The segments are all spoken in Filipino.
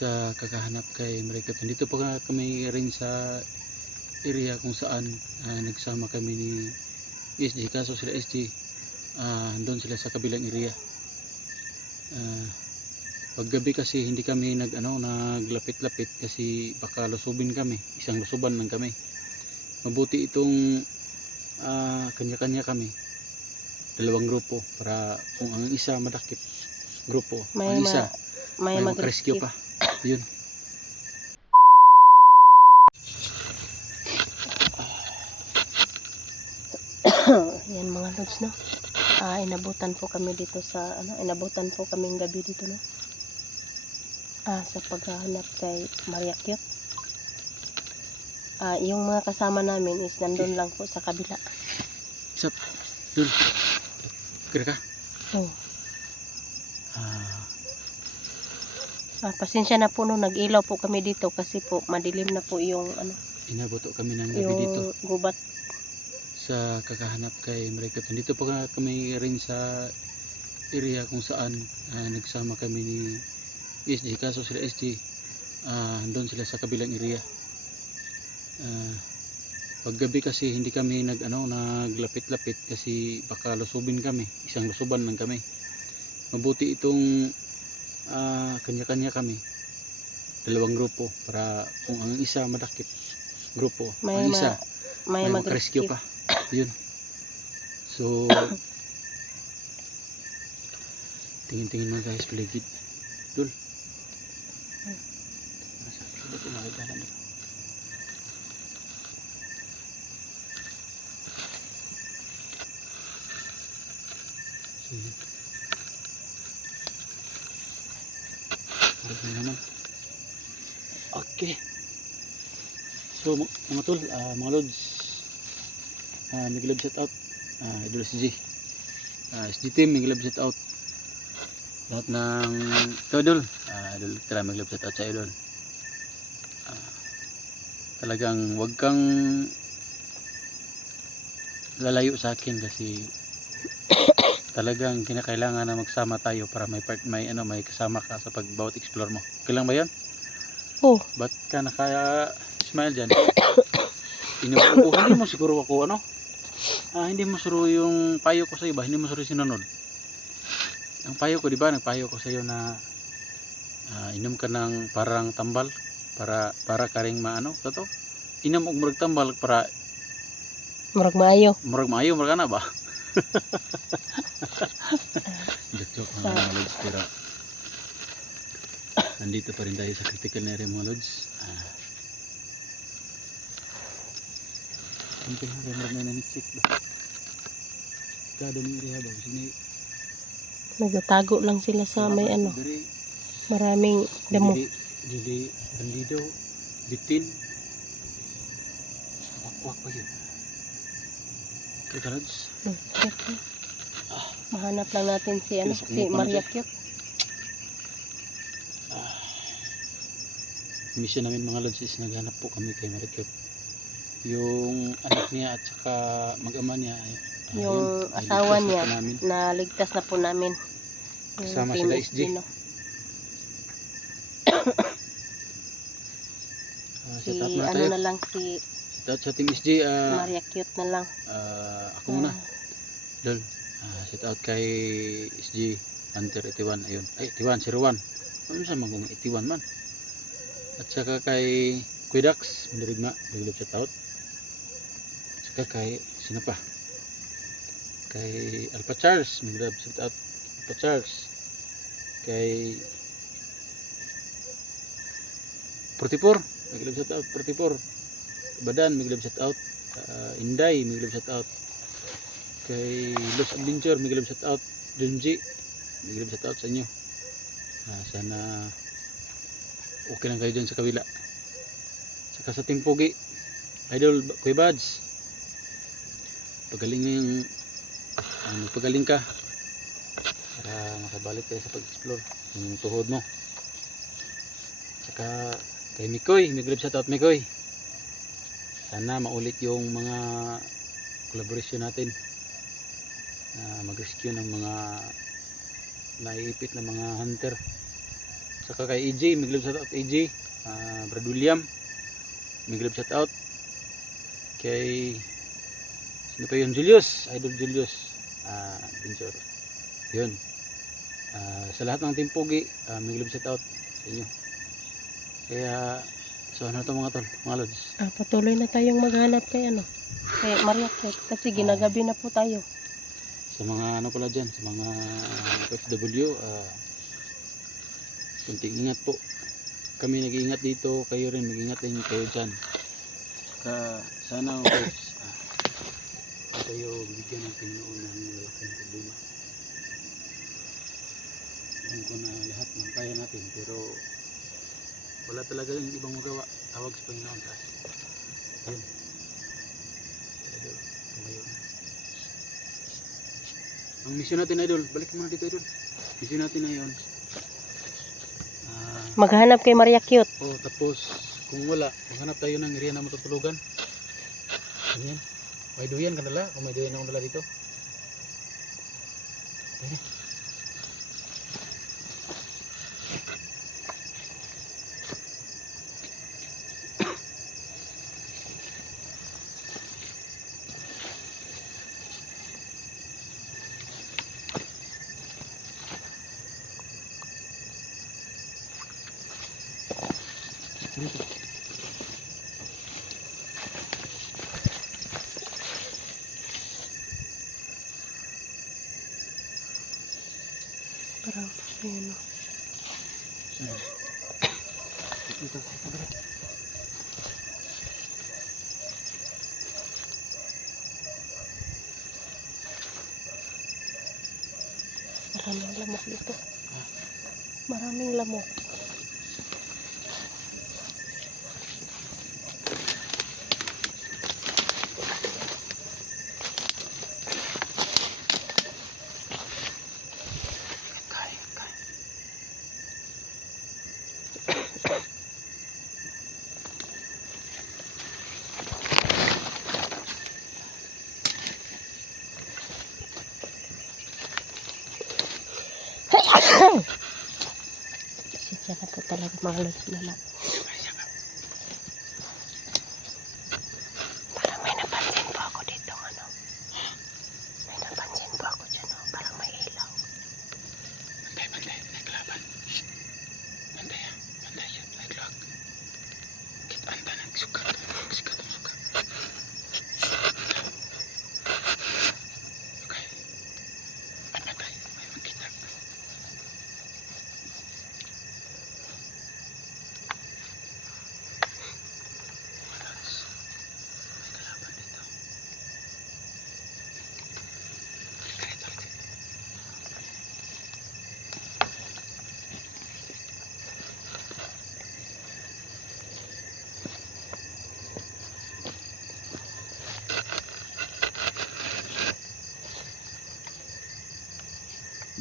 sa kakahanap kay Marikot. Nandito pa nga kami rin sa area kung saan ah, nagsama kami ni SG. Kaso sila SG, ah, doon sila sa kabilang area. Ah, paggabi kasi hindi kami nag ano naglapit-lapit kasi baka lusubin kami isang lusuban lang kami mabuti itong ah, kanya-kanya kami dalawang grupo para kung ang isa madakip grupo May ang isa May, may mag-rescue pa yun Yan mga lods, no? Ah, inabutan po kami dito sa, ano, inabutan po kaming gabi dito, no? Ah, sa paghahanap kay Maria Cute. Ah, yung mga kasama namin is nandun lang po sa kabila. sap dun kira ka Oh. Ah, pasensya na po no, nag-ilaw po kami dito kasi po madilim na po yung ano, inaboto kami ng gabi yung dito gubat. sa kakahanap kay Marikot. Nandito pa kami rin sa area kung saan ah, nagsama kami ni SG. Kaso sila SG, ah, doon sila sa kabilang area. Ah, paggabi kasi hindi kami nag ano naglapit-lapit kasi baka lusubin kami. Isang lusuban lang kami. Mabuti itong ah, kanya-kanya kami. Dalawang grupo para kung ang isa madakip grupo, May ang ma- isa May, may mag-rescue. pa. Yun. So, tingin-tingin mga guys paligid. Dul. Nasa paligid yung nakita namin. So, yun. Parang naman. Okay. So, mga tol, ah, mga lods, uh, may glove shout out, uh, Idol SG, uh, SG team, may glove shout out, lahat ng, ito Idol, uh, Idol, tara may glove shout out sa Idol. Ah, talagang wag kang lalayo sa akin kasi talagang kinakailangan na magsama tayo para may part, may ano, may kasama ka sa pagbawat explore mo. Kailang ba 'yan? Oh, Ba't ka naka smile dyan? Inuupo, hindi mo siguro ako ano? Ah, hindi mo suro yung payo ko sa iba, hindi mo suro sinunod. Ang payo ko, di ba? Nagpayo ko sa iyo na ah, inom ka ng parang tambal para para ka ring maano, to? Inom og murag tambal para murag maayo. murag maayo murag ana ba? joke mga Sa- lods pero nandito pa rin tayo sa critical na area mga lods. Ah. Hindi na kayo marami na nitsik ba? Kada ng area ba? Sini, Nagtatago lang sila sa may ano, maraming damo. Dili, bandido, bitin. Wakwak pa yun. Okay, lods. Hmm, okay. Mahanap lang natin si ano, si Maria. Cute. Ah, mission namin mga lods is naghanap po kami kay Marikot. Yung anak niya at saka mag-ama niya. ay- ayun, Yung ay asawa na niya. namin. Naligtas na po namin. Kasama sila, SG, no? Ah, Si na ano na lang si Shout out sa Team SG. ah, Maria Cute na lang. ah, ako muna. Ah, Dol. Ah, shout out kay SG Hunter 81. Ayun. Ay, 81, 01. Ano sa mga 81 man. At saka kay Quidax, mandirigma, bigla shout out. Saka kay, sino pa? Kay Alpha Charles, bigla shout out. Alpha Charles. Kay 44, bigla shout out. 44. Badan, bigla shout out. Ah, Inday, bigla shout out kay Los Adventure, Miguel shout out Junji, Miguel shout out sa inyo ah, sana okay lang kayo dyan sa kabila saka sa Team Pogi Idol Kuya Bads pagaling mo yung ano, pagaling ka para makabalik tayo sa pag-explore yung tuhod mo saka kay Mikoy, Miguel shout out Mikoy sana maulit yung mga collaboration natin na mag-rescue ng mga naiipit na mga hunter Saka kay EJ, miglib shout out EJ. Ah, Brad William. Miglib shout out. Kay sino pa yun? Julius, Idol Julius. Ah, Adventure. Yun. Ah, sa lahat ng Team Pogi, ah, miglib shout out sa inyo. Kaya so ano to mga tol, mga lods. Ah, patuloy na tayong maghanap kay ano. Kay Maria Ket. Kasi ginagabi na po tayo. sa mga ano pala dyan, sa mga FW, ah kunting ingat po. Kami nag-iingat dito, kayo rin mag-ingat din kayo dyan. Ka, sana kayo bigyan ng Panginoon ng malaking problema. Alam ko na lahat ng kaya natin, pero wala talaga yung ibang magawa. Tawag sa Panginoon taas. Yun. Idol, tumayo na. Ang mission natin idol, balik muna dito idol. Mission natin na yun. Ah, Maghanap kay Maria Cute. oh, tapos kung wala, maghanap tayo ng area na matutulugan. Ganyan. May duyan ka dala? O may duyan akong dala dito? Dito. Parang, lamok dito. Maraming lamok. Siya na po talaga mga lods na. Parang may napansin po ako dito, ano? May napansin po ako dyan, oh. Parang may ilaw. Bantay, bantay. Naglaban. Bantay ah. Bantay yan. Naglag. Kit anta nagsuka. Nagsuka. Nagsuka. Okay. Ay, bantay. May makita. Malas. May kalaban dito. Kaya talaga.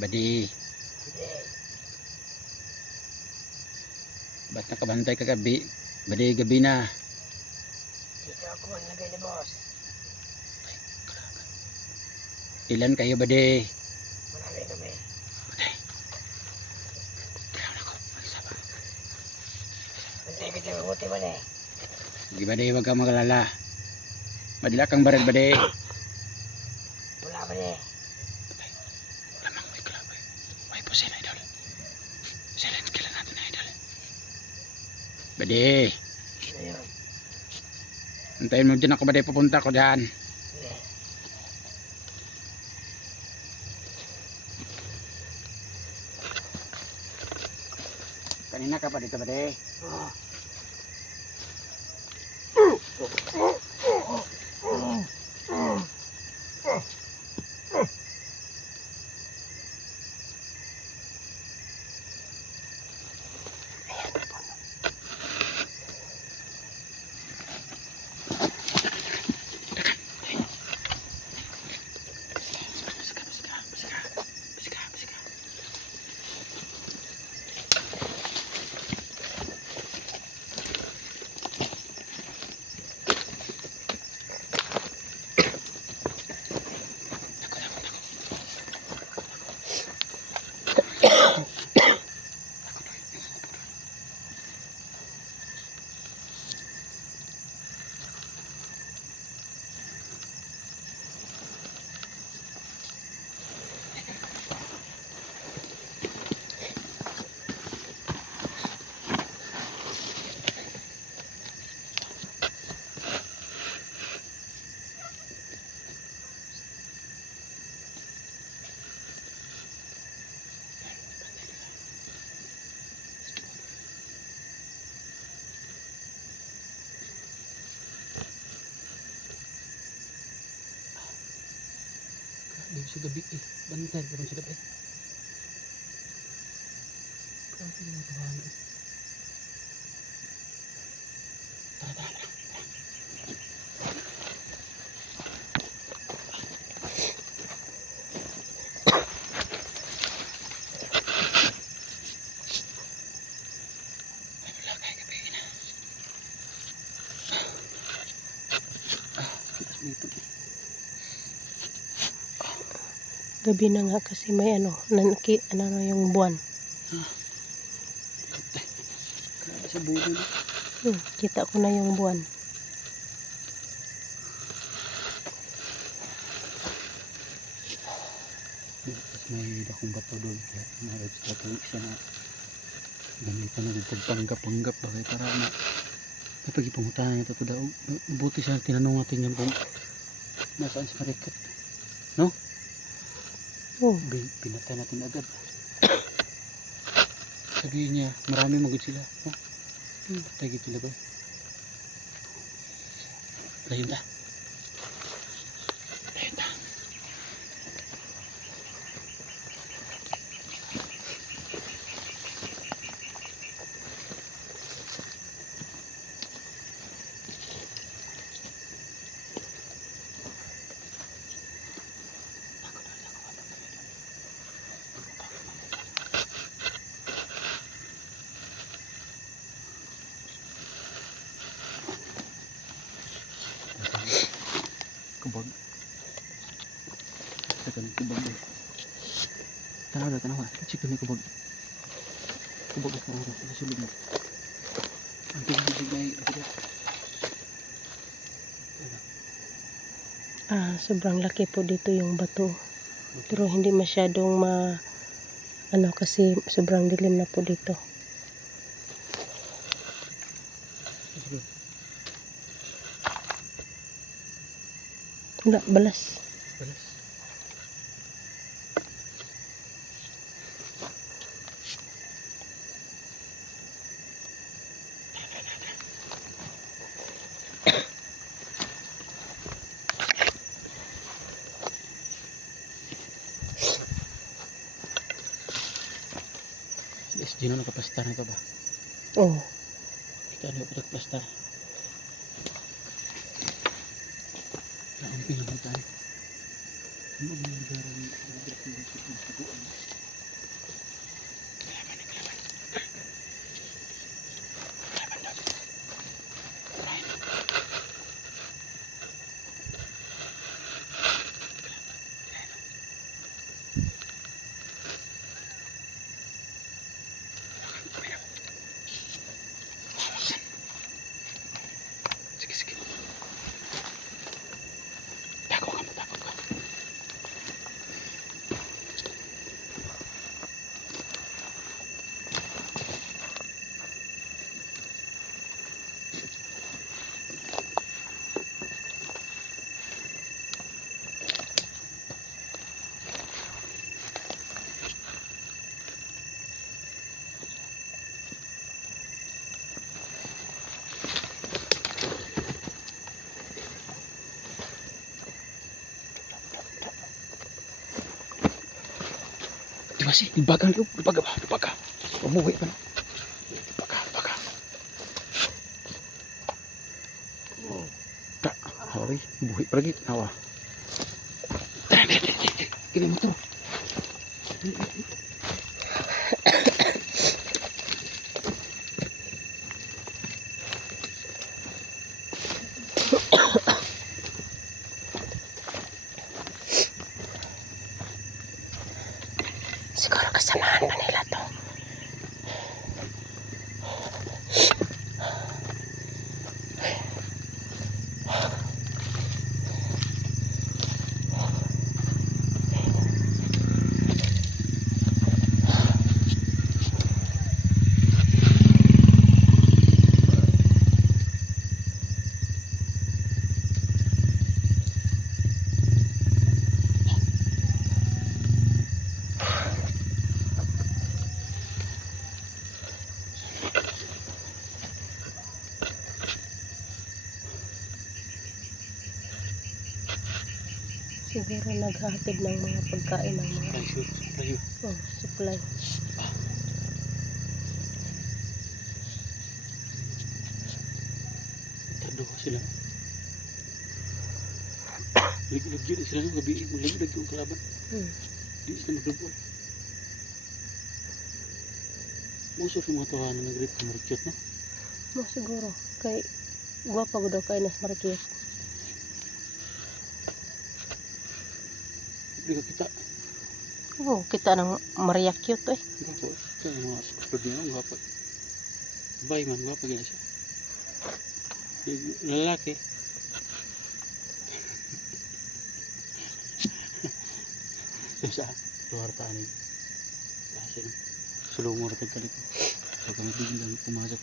Badi. Ba't nakabantay ka gabi? Badi gabi na. Dito ako maglagay ni boss. Ilan kayo badi? Marami kami. Badi. Brown ako. Mag-isa ba? Ko siya mabuti man eh. Sige badi, huwag kang magalala. Madila kang baril badi. Wala man eh. Patay. Lamang may kalabay. May po sila, idol. Silent kill natin, idol. Badi. Ayun. Antayin mo dyan ako badi. Pupunta ko dyan. Kanina ka pa dito badi. Oh. Sa gabi eh. Bantay ka sa gabi. Grabe yung tawanan eh. Tara, tara, tara. Wala kaya gabi na. Ah, kitas dito eh. Gabi na nga kasi may ano, nanaki, ano, ano yung buwan. Grabe sa bulo na. Hmm, kita ko na yung buwan. Tapos may dakong bato doon. Kaya narad sa tuloy siya na gamitan na ng pagpanggap-panggap ba kaya para na napagipangutan niya ito daw. Buti siya tinanong natin yan kung nasaan si Marikat. Oh, Pinatay natin agad. Sabihin niya, marami magod sila. Hmm. Patay gid sila ba? Layon ta. Kubag. Tekan kubag deh. Tanaw na, tanaw na. Check kami kubag. Kubag ako oras. Sa sulod mo. Ang tubig na ah, sobrang laki po dito yung bato. Pero hindi masyadong ma ano kasi sobrang dilim na po dito. Wala, balas. Balas. Yes, di na nakaplastar na ito ba? Oh, Kita ada utak plastar. Ang pinagmutan. Ano ang negara ni Robert Di ba sih? Dibagang lu, dibaga ba? Dibaga. Umuwi pa. Dibaga, dibaga. Tak, hari, buhi tara, tara. Kini mo to. Siguro naghahatid ng mga pagkain ng mga Supply. Supply yun. oh, supply. Taduha sila. Lig-ligyo na sila ng gabi. Lig-lig yung kalaban. Hmm. Di sila maglubo. Muso sa mga tawanan ng grip ng marikot, no? Mo siguro kay guwapa ko daw kay nas marikit. Hindi kita. Oh, kita ng Maria cute eh. Gapo. Sa mga upload niya, ang. Bay man, gapo gina siya. Lalaki. Yung sa tuwartaan ni kasi no. Sulungo rin kalit. So kami biglang pumasok.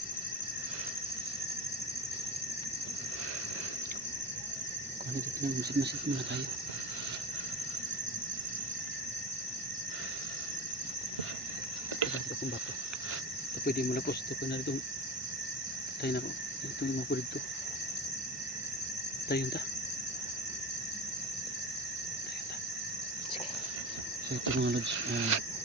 Kung ano dito ng musik-musik muna tayo. Ito ba kung bato? Ito pwede mo lapos. Ito pa na rin Tayo na ko. Ito yung mga dito. Tayo ta. Tayo ta. Sige. So ito mga lods. ah,